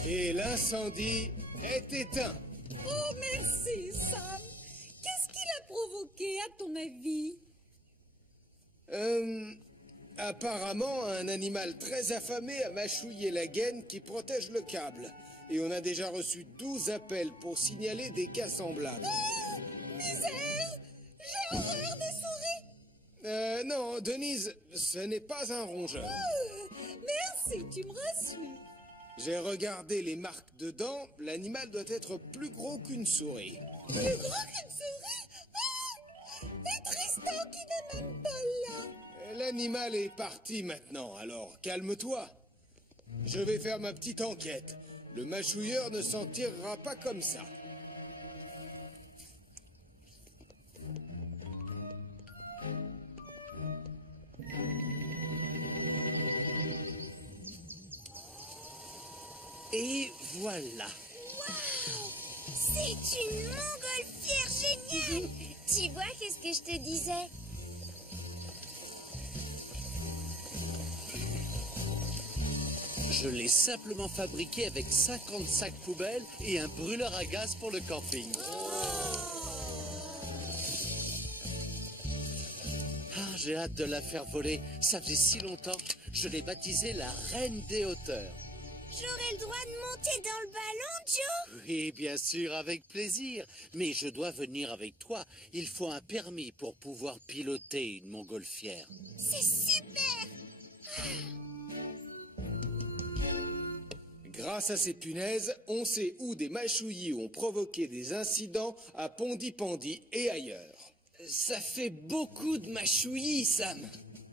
et l'incendie est éteint. Oh, merci, Sam. Qu'est-ce qu'il a provoqué, à ton avis? Apparemment, un animal très affamé a mâchouillé la gaine qui protège le câble. Et on a déjà reçu 12 appels pour signaler des cas semblables. Oh, misère! J'ai horreur des souris! Non, Denise, ce n'est pas un rongeur. Oh, merci, tu me rassures. J'ai regardé les marques de dents, l'animal doit être plus gros qu'une souris. Plus gros qu'une souris? Oh! Et Tristan qui n'est même pas là! L'animal est parti maintenant, alors calme-toi. Je vais faire ma petite enquête. Le mâchouilleur ne s'en tirera pas comme ça. Et voilà. Waouh! C'est une montgolfière géniale! Tu vois, qu'est-ce que je te disais? Je l'ai simplement fabriqué avec 50 sacs poubelles et un brûleur à gaz pour le camping. Ah, j'ai hâte de la faire voler. Ça faisait si longtemps. Je l'ai baptisée la Reine des Hauteurs. J'aurai le droit de monter dans le ballon, Joe? Oui, bien sûr, avec plaisir. Mais je dois venir avec toi. Il faut un permis pour pouvoir piloter une montgolfière. C'est super! Grâce à ces punaises, on sait où des mâchouillis ont provoqué des incidents à Pontypandy et ailleurs. Ça fait beaucoup de mâchouillis, Sam.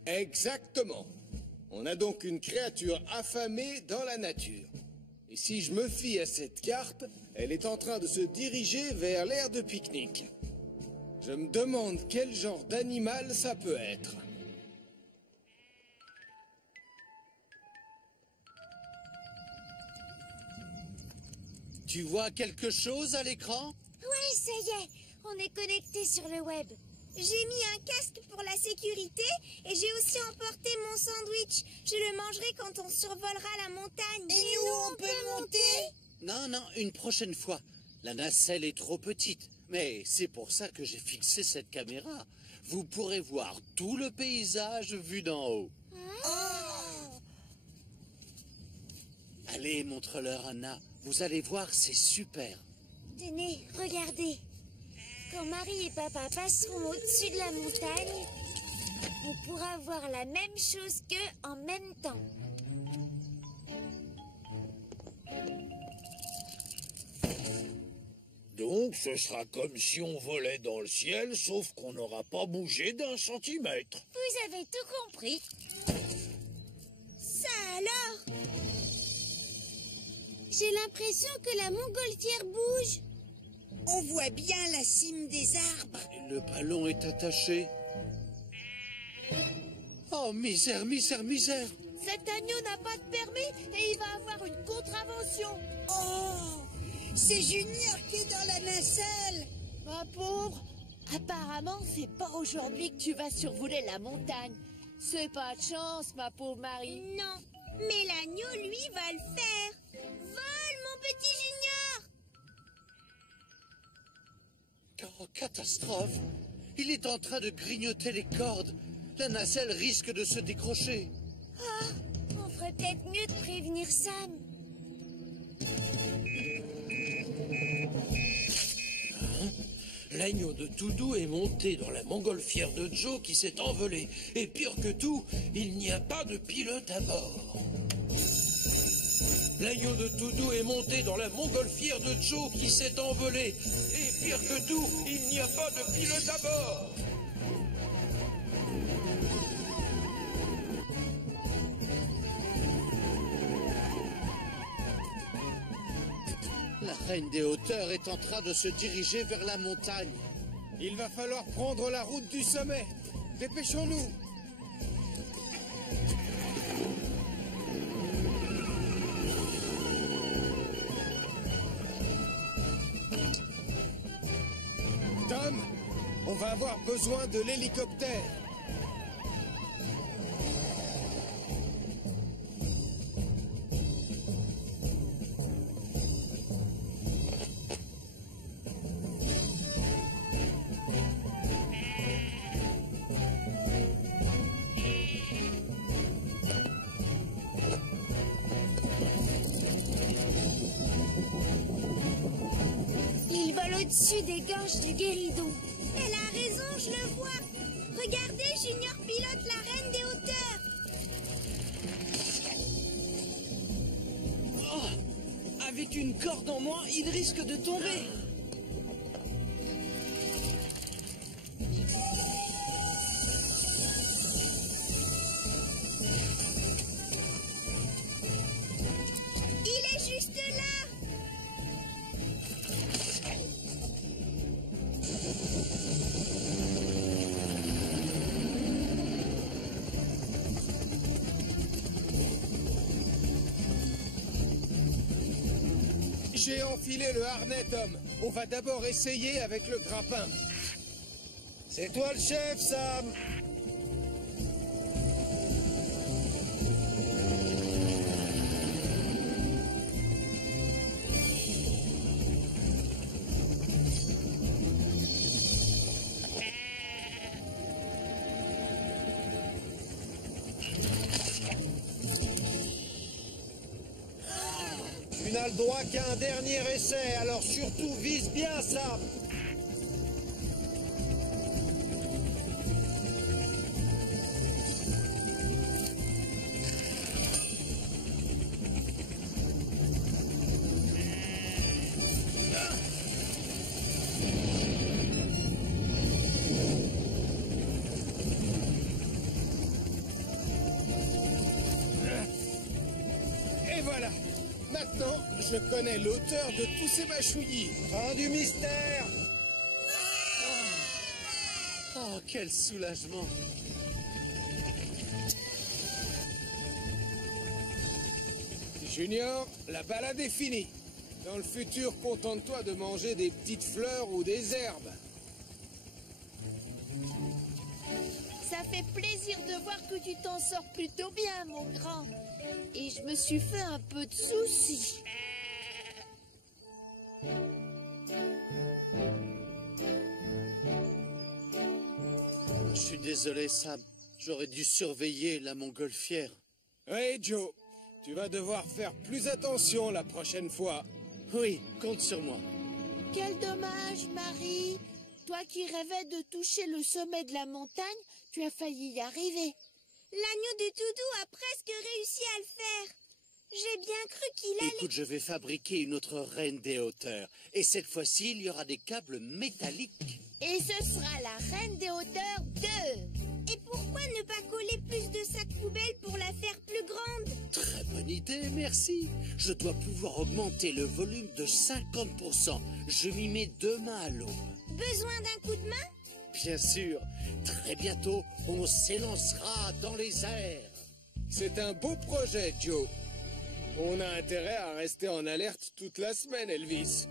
Exactement. On a donc une créature affamée dans la nature. Et si je me fie à cette carte, elle est en train de se diriger vers l'aire de pique-nique. Je me demande quel genre d'animal ça peut être. Tu vois quelque chose à l'écran? Oui, ça y est, on est connecté sur le web. J'ai mis un casque pour la sécurité et j'ai aussi emporté mon sandwich. Je le mangerai quand on survolera la montagne. Et nous, on peut monter? Non, non, une prochaine fois. La nacelle est trop petite. Mais c'est pour ça que j'ai fixé cette caméra. Vous pourrez voir tout le paysage vu d'en haut. Oh! Allez, montre-leur, Anna. Vous allez voir, c'est super. Tenez, regardez. Quand Marie et Papa passeront au-dessus de la montagne, on pourra voir la même chose qu'eux en même temps. Donc, ce sera comme si on volait dans le ciel, sauf qu'on n'aura pas bougé d'1 centimètre. Vous avez tout compris. Ça alors? J'ai l'impression que la montgolfière bouge. On voit bien la cime des arbres. Et le ballon est attaché. Oh, misère, misère, misère. Cet agneau n'a pas de permis et il va avoir une contravention. Oh, c'est Junior qui est dans la nacelle. Ma pauvre, apparemment, c'est pas aujourd'hui que tu vas survoler la montagne. C'est pas de chance, ma pauvre Marie. Non, mais l'agneau, lui, va le faire. Vole, mon petit Junior. Oh, catastrophe. Il est en train de grignoter les cordes. La nacelle risque de se décrocher. Ah, on ferait peut-être mieux de prévenir Sam. L'agneau de Toudou est monté dans la montgolfière de Joe qui s'est envolée. Et pire que tout, il n'y a pas de pilote à bord. L'agneau de Toudou est monté dans la montgolfière de Joe qui s'est envolée. Et pire que tout, il n'y a pas de pilote à bord. La reine des hauteurs est en train de se diriger vers la montagne. Il va falloir prendre la route du sommet. Dépêchons-nous. Tom, on va avoir besoin de l'hélicoptère. Il vole au-dessus des gorges du Guéridon. Elle a raison, je le vois. Regardez, Junior pilote la reine des hauteurs. Oh, avec une corde en moins, il risque de tomber. Il est juste là. J'ai enfilé le harnais, Tom. On va d'abord essayer avec le grappin. C'est toi le chef, Sam. Tu n'as le droit qu'à un dernier essai, alors surtout vise bien, Sam. Et voilà. Maintenant, je connais l'auteur de tous ces mâchouillis. Fin du mystère. Oh, quel soulagement. Junior, la balade est finie. Dans le futur, contente-toi de manger des petites fleurs ou des herbes. Ça fait plaisir de voir que tu t'en sors plutôt bien, mon grand. Et je me suis fait un peu de soucis. Je suis désolé, Sam. J'aurais dû surveiller la montgolfière. Oui, Joe. Tu vas devoir faire plus attention la prochaine fois. Oui, compte sur moi. Quel dommage, Marie. Toi qui rêvais de toucher le sommet de la montagne, tu as failli y arriver. L'agneau de Toudou a presque réussi à le faire. J'ai bien cru qu'il allait... Écoute, je vais fabriquer une autre reine des hauteurs. Et cette fois-ci, il y aura des câbles métalliques. Et ce sera la reine des hauteurs 2. Et pourquoi ne pas coller plus de sacs poubelles pour la faire plus grande? Très bonne idée, merci. Je dois pouvoir augmenter le volume de 50%. Je m'y mets demain à l'aube. Besoin d'un coup de main? Bien sûr, très bientôt, on s'élancera dans les airs. C'est un beau projet, Joe. On a intérêt à rester en alerte toute la semaine, Elvis.